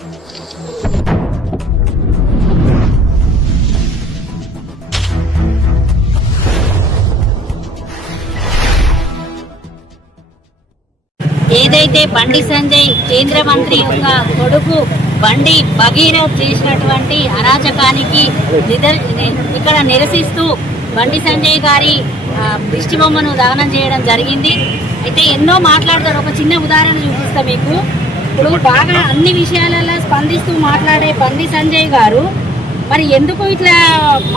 ఏదైతే బండి సంజయ్ కేంద్ర మంత్రి యొక్క కొడుకు బండి భగీరథ్ చేసినటువంటి అరాచకానికి ఇక్కడ నిరసిస్తూ బండి సంజయ్ గారి దిష్టి బొమ్మను దహనం చేయడం జరిగింది. అయితే ఎన్నో మాట్లాడతారు. ఒక చిన్న ఉదాహరణ చూపిస్తా మీకు. ఇప్పుడు బాగా అన్ని విషయాలలో స్పందిస్తూ మాట్లాడే బండి సంజయ్ గారు మరి ఎందుకు ఇట్లా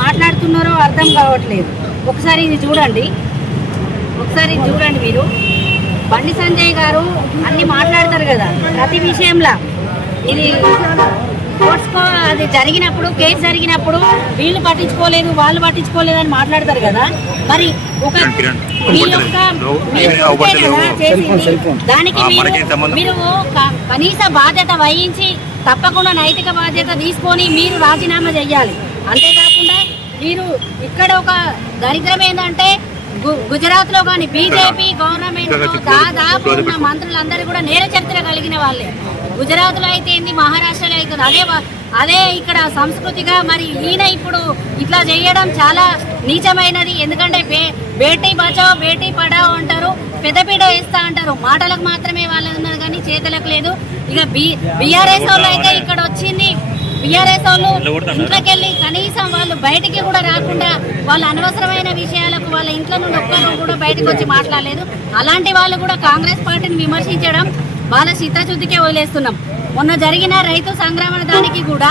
మాట్లాడుతున్నారో అర్థం కావట్లేదు. ఒకసారి ఇది చూడండి మీరు. బండి సంజయ్ గారు అన్ని మాట్లాడతారు కదా ప్రతి విషయంలో. ఇది అది జరిగినప్పుడు, కేసు జరిగినప్పుడు వీళ్ళు పట్టించుకోలేదు, వాళ్ళు పట్టించుకోలేదు అని మాట్లాడతారు కదా. మరి ఒక దానికి మీరు కనీస బాధ్యత వహించి తప్పకుండా నైతిక బాధ్యత తీసుకొని మీరు రాజీనామా చేయాలి. అంతేకాకుండా మీరు ఇక్కడ ఒక దరిద్రం ఏంటంటే గుజరాత్ లో కానీ బీజేపీ గవర్నమెంట్ లో దాదాపు ఉన్న మంత్రులందరూ కూడా నేర చరిత్ర కలిగిన వాళ్ళే. గుజరాత్ లో అయితే ఏంది, మహారాష్ట్రలో అయితే అదే ఇక్కడ సంస్కృతిగా మరి ఈయన ఇప్పుడు ఇట్లా చేయడం చాలా నీచమైనది. ఎందుకంటే బేటీ బచావ్ బేటీ పడావ్ అంటారు, పెద్దపీట వేస్తా అంటారు. మాటలకు మాత్రమే వాళ్ళది ఉన్నది కానీ చేతలకు లేదు. ఇక బీఆర్ఎస్ వాళ్ళు అయితే ఇక్కడ వచ్చింది, బీఆర్ఎస్ వాళ్ళు ఇంట్లోకెళ్ళి కనీసం వాళ్ళు బయటికి కూడా రాకుండా వాళ్ళ అనవసరమైన విషయాలకు వాళ్ళ ఇంట్లో నుండి ఒక్కరు కూడా బయటకు వచ్చి మాట్లాడలేదు. అలాంటి వాళ్ళు కూడా కాంగ్రెస్ పార్టీని విమర్శించడం వాళ్ళ చిత్తశుద్ధికే వదిలేస్తున్నాం. మొన్న జరిగిన రైతు సంగ్రామ దానికి కూడా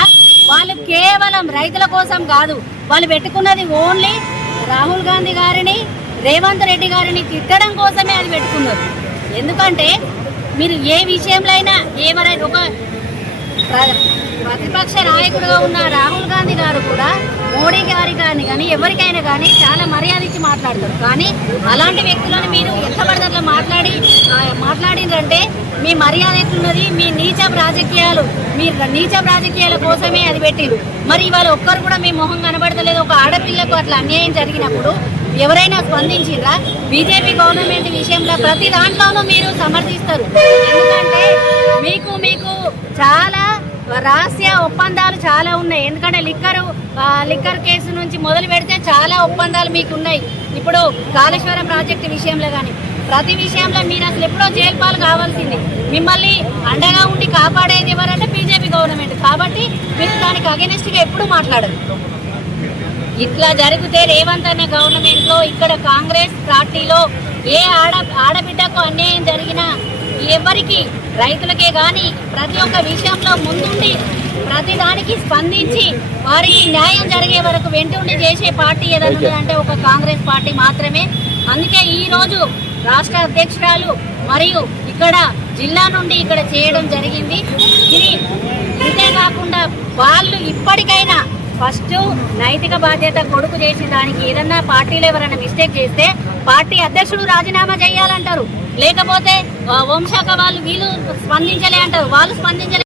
వాళ్ళు కేవలం రైతుల కోసం కాదు, వాళ్ళు పెట్టుకున్నది ఓన్లీ రాహుల్ గాంధీ గారిని, రేవంత్ రెడ్డి గారిని తిట్టడం కోసమే అది పెట్టుకున్నారు. ఎందుకంటే మీరు ఏ విషయంలో అయినా ఎవరైనా ఒక ప్రతిపక్ష నాయకుడుగా ఉన్న రాహుల్ గాంధీ గారు కూడా మోడీ గారి కానీ ఎవరికైనా కానీ చాలా మర్యాద ఇచ్చి మాట్లాడతారు. కానీ అలాంటి వ్యక్తులను మీరు ఎంత పడదట్లా మాట్లాడిందంటే మీ మర్యాద ఎట్లున్నది? మీ నీచ రాజకీయాల కోసమే అది పెట్టిరు. మరి ఇవాళ ఒక్కరు కూడా మీ మొహం కనబడతలేదు. ఒక ఆడపిల్లకు అట్లా అన్యాయం జరిగినప్పుడు ఎవరైనా స్పందించిరా? బీజేపీ గవర్నమెంట్ విషయంలో ప్రతి దాంట్లోనూ మీరు సమర్థిస్తారు. ఎందుకంటే మీకు చాలా రహస్య ఒప్పందాలు చాలా ఉన్నాయి. ఎందుకంటే లిక్కర్ కేసు నుంచి మొదలు పెడితే చాలా ఒప్పందాలు మీకు ఉన్నాయి. ఇప్పుడు కాళేశ్వరం ప్రాజెక్టు విషయంలో కానీ ప్రతి విషయంలో మీరు అసలు ఎప్పుడో జైలు పాలు కావాల్సింది. మిమ్మల్ని అండగా ఉండి కాపాడేది ఎవరంటే బీజేపీ గవర్నమెంట్. కాబట్టి మీరు దానికి అగెనిస్ట్గా ఎప్పుడు మాట్లాడరు. ఇట్లా జరిగితే రేవంత్ అనే గవర్నమెంట్ లో ఇక్కడ కాంగ్రెస్ పార్టీలో ఏ ఆడబిడ్డకు అన్యాయం జరిగినా ఎవరికి రైతులకే కానీ ప్రతి ఒక్క విషయంలో ముందుండి ప్రతి దానికి స్పందించి వారికి న్యాయం జరిగే వరకు వెంటుండి చేసే పార్టీ ఏదైనా అంటే ఒక కాంగ్రెస్ పార్టీ మాత్రమే. అందుకే ఈ రోజు రాష్ట్ర అధ్యక్షురాలు మరియు ఇక్కడ జిల్లా నుండి ఇక్కడ చేయడం జరిగింది. ఇది ఇంతేకాకుండా వాళ్ళు ఇప్పటికైనా ఫస్ట్ నైతిక బాధ్యత కొడుకు చేసిన దానికి ఏదన్నా పార్టీలో ఎవరైనా మిస్టేక్ చేస్తే పార్టీ అధ్యక్షుడు రాజీనామా చేయాలంటారు. లేకపోతే హోంశాఖ వాళ్ళు వీళ్ళు స్పందించలే అంటారు. వాళ్ళు స్పందించలే